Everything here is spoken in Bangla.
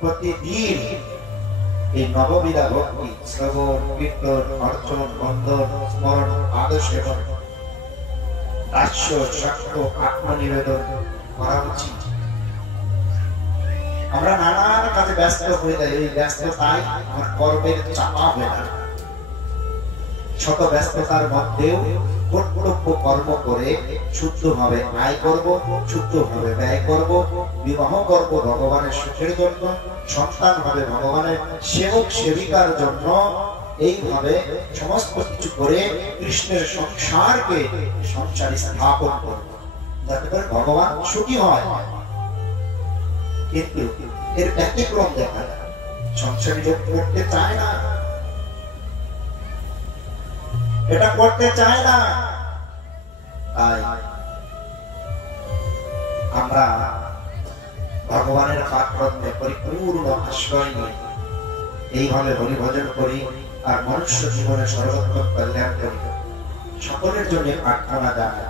প্রতিদিন এই নববিধা ভক্তি শ্রবণ কীর্তন অর্চন বন্দন স্মরণ আদর্শন দাস্য সাক্ষ্য আত্মনিবেদন করা উচিত। আমরা নানান কাজে ব্যস্ত হয়ে যাই, এই ব্যস্ততায় আমার কর্মের চাপা হয়ে যায়। শত ব্যস্ততার মধ্যেও কর্তব্য কর্ম করে শুদ্ধভাবে আয় করব, শুদ্ধভাবে ব্যয় করব, বিবাহ করব ভগবানের সুখের জন্য, সন্তান হবে ভগবানের সেবক সেবিকার জন্য। এইভাবে সমস্ত কিছু করে কৃষ্ণের সংসারকে সংসারে স্থাপন করব, যাতে করে ভগবান সুখী হয়। কিন্তু এর ব্যতিক্রম দেখা যায়, সংসারী যোগ করতে চায় না, এটা করতে চায় না। তাই আমরা ভগবানের পাদপদ্মে পরিপূর্ণ আশ্রয় নিয়ে এইভাবে হরিভজন করি আর মনুষ্য জীবনে সর্বোত্তম কল্যাণ করি। সকলের জন্য প্রার্থনা জানাই।